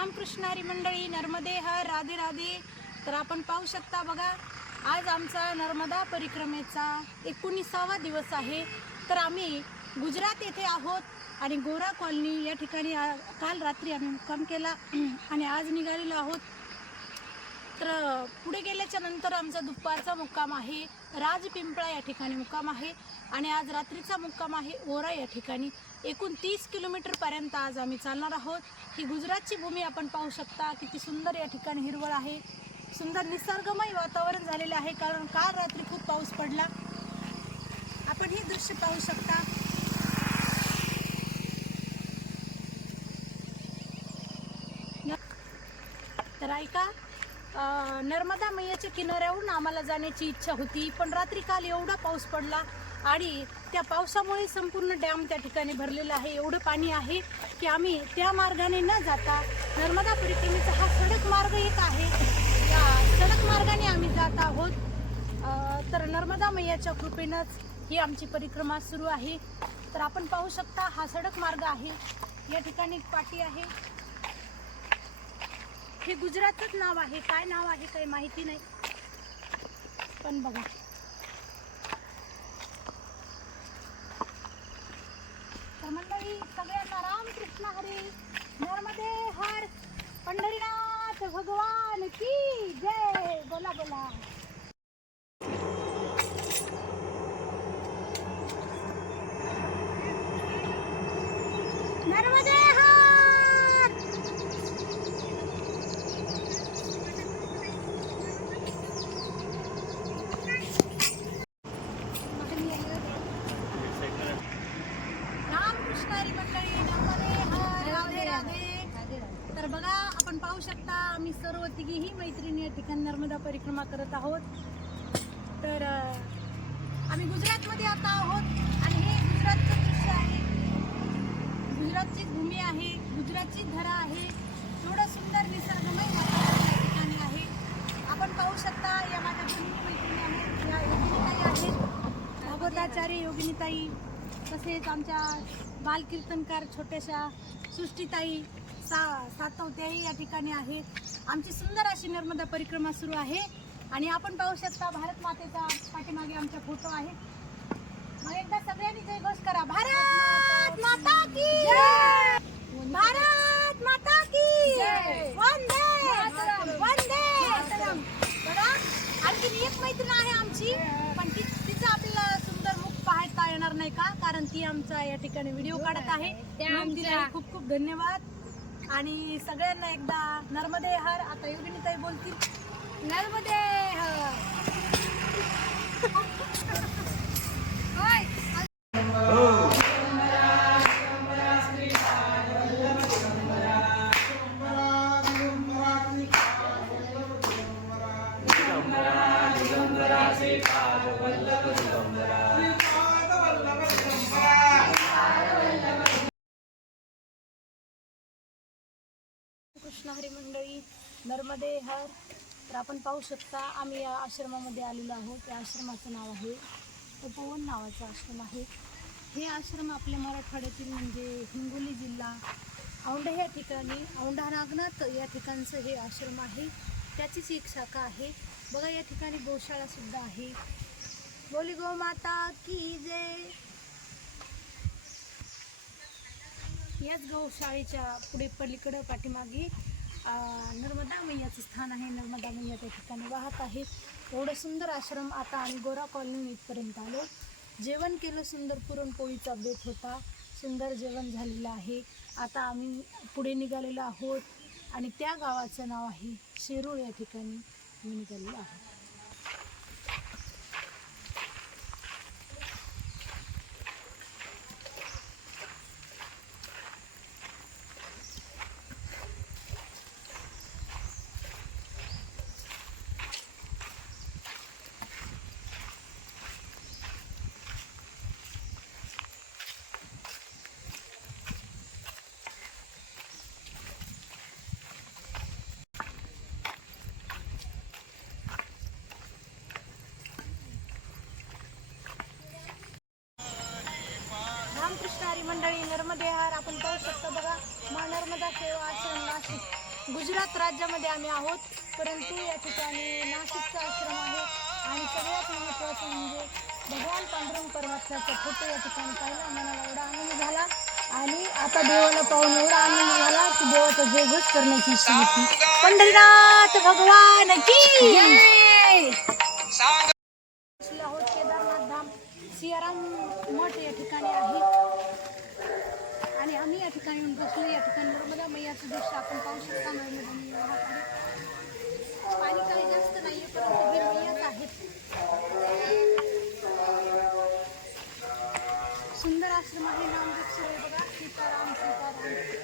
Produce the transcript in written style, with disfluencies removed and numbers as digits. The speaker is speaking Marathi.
रामकृष्ण हरी मंडळी, नर्मदे हर, राधे राधे. तर आपण पाहू शकता बघा, आज आमचा नर्मदा परिक्रमेचा 19वा दिवस आहे. तर आम्ही गुजरात येथे आहोत आणि गोरा कॉलनी या ठिकाणी काल रात्री आम्ही मुक्काम केला आणि आज निघालेलो आहोत. तर पुढे गेल्याच्या नंतर आमचा दुपारचा मुक्काम आहे राजपिंपळा या ठिकाणी मुक्काम आहे आणि आज रात्रीचा मुक्काम आहे ओरा या ठिकाणी. एकूण 30 किलोमीटरपर्यंत आज आम्ही चालणार आहोत. ही गुजरातची भूमी आपण पाहू शकता, किती सुंदर या ठिकाणी हिरवळ आहे, सुंदर निसर्गमय वातावरण झालेले आहे. कारण काल रात्री खूप पाऊस पडला. आपण हे दृश्य पाहू शकता. तर ऐका, नर्मदा मैयाच्या किनाऱ्यावरून आम्हाला जाण्याची इच्छा होती, पण रात्री काल एवढा पाऊस पडला आणि त्या पावसामुळे संपूर्ण डॅम त्या ठिकाणी भरलेला आहे. एवढं पाणी आहे की आम्ही त्या मार्गाने न जाता नर्मदा परिक्रमेचा हा सडक मार्ग एक आहे, या सडक मार्गाने आम्ही जात आहोत. तर नर्मदा मैयाच्या कृपेनंच ही आमची परिक्रमा सुरू आहे. तर आपण पाहू शकता, हा सडक मार्ग आहे. या ठिकाणी पाटी आहे. हे गुजरातच नाव आहे, काय नाव आहे काही माहिती नाही, पण बघा. तर मंडळी, सगळ्यांना रामकृष्ण हरी, नर्मदे हर, पंढरीनाथ भगवान की जय. बोला बोला. नर्मदे हर. रामकृष्ण मंडळी, नर्मदे हर, राधे राधे. तर बघा, आपण पाहू शकता, आम्ही सर्व तिघीही मैत्रिणी या ठिकाणी नर्मदा परिक्रमा करत आहोत. तर आम्ही गुजरातमध्ये आता आहोत आणि हे गुजरातचं दृश्य आहे. गुजरातची भूमी आहे, गुजरातची धरा आहे. एवढं सुंदर निसर्गमय वातावरण या ठिकाणी आहे. आपण पाहू शकता, या माझ्या दोन्ही मैत्रिणी आहेत, या योगिनीताई आहेत, भागवताचार्य योगिनीताई, तसेच आमच्या बालकीर्तनकार छोट्याशा सृष्टीताई सातवत्याही या ठिकाणी आहेत. आमची सुंदर अशी नर्मदा परिक्रमा सुरू आहे आणि आपण पाहू शकता, भारत मातेचा पाठीमागे आमच्या फोटो आहे. मग एकदा सगळ्यांनी जयघोष करा. भारत माता की जय, भारत माता की जय, वंदे वंदे. बघा, आणखी एक मैत्रीण आहे आमची, पण तिचं आपल्याला सुंदर मुख पाहता येणार नाही का, कारण ती आमचा या ठिकाणी व्हिडिओ काढत आहे. तिला खूप खूप धन्यवाद. आणि सगळ्यांना एकदा नर्मदे हर. आता योगिनीताई बोलतील, नर्मदे हर. कृष्ण हरी मंडळी, नर्मदे हर. तर आपण पाहू शकता, आम्ही या आश्रमामध्ये आलेलो आहोत. या आश्रमाचं नाव आहे तपोवन नावाचा आश्रम आहे. हे आश्रम आपल्या मराठवाड्यातील म्हणजे हिंगोली जिल्हा औंढा या ठिकाणी, औंढा नागनाथ या ठिकाणचं हे आश्रम आहे. त्याचीच एक शाखा आहे. बघा, या ठिकाणी गोशाळा सुद्धा आहे. बोली गो माता की जय. याच गौशाळेच्या पुढे पलीकडं पाठीमागे नर्मदा मैयाचं स्थान आहे. नर्मदा मैया त्या ठिकाणी वाहत आहे. एवढं सुंदर आश्रम. आता आम्ही गोरा कॉलनी इथपर्यंत आलो. जेवण केलं, सुंदर पुरणपोळीचा बेत होता, सुंदर जेवण झालेलं आहे. आता आम्ही पुढे निघालेलो आहोत आणि त्या गावाचं नाव आहे शिरूळ. या ठिकाणी आम्ही निघालेलो आहोत. गुजरात राज्यामध्ये आम्ही आहोत, परंतु या ठिकाणी नाशिकचा आश्रम आहे आणि सगळ्यात महत्त्वाचं म्हणजे भगवान पांडुरंग परमात्म्याचा फोटो या ठिकाणी पाहिला. मनाला एवढा आनंद झाला आणि आता देवाला पाहून एवढा आनंद झाला की देवाचा जयघोष करण्याची इच्छा होती. पंढरीनाथ भगवान की जय. आहोत केदारनाथ धाम सियाराम मठ या ठिकाणी आहे आणि आम्ही या ठिकाणी येऊन बसलो. या ठिकाणी नर्मदा मैयाचं दृश्य आपण पाहू शकता. नर्मदा मैया पाणी काही जास्त नाहीये, परंतु हे मैयाच आहेत. सुंदर आश्रम आहे. नामदेव सुरे बघा, सीताराम सीताराम.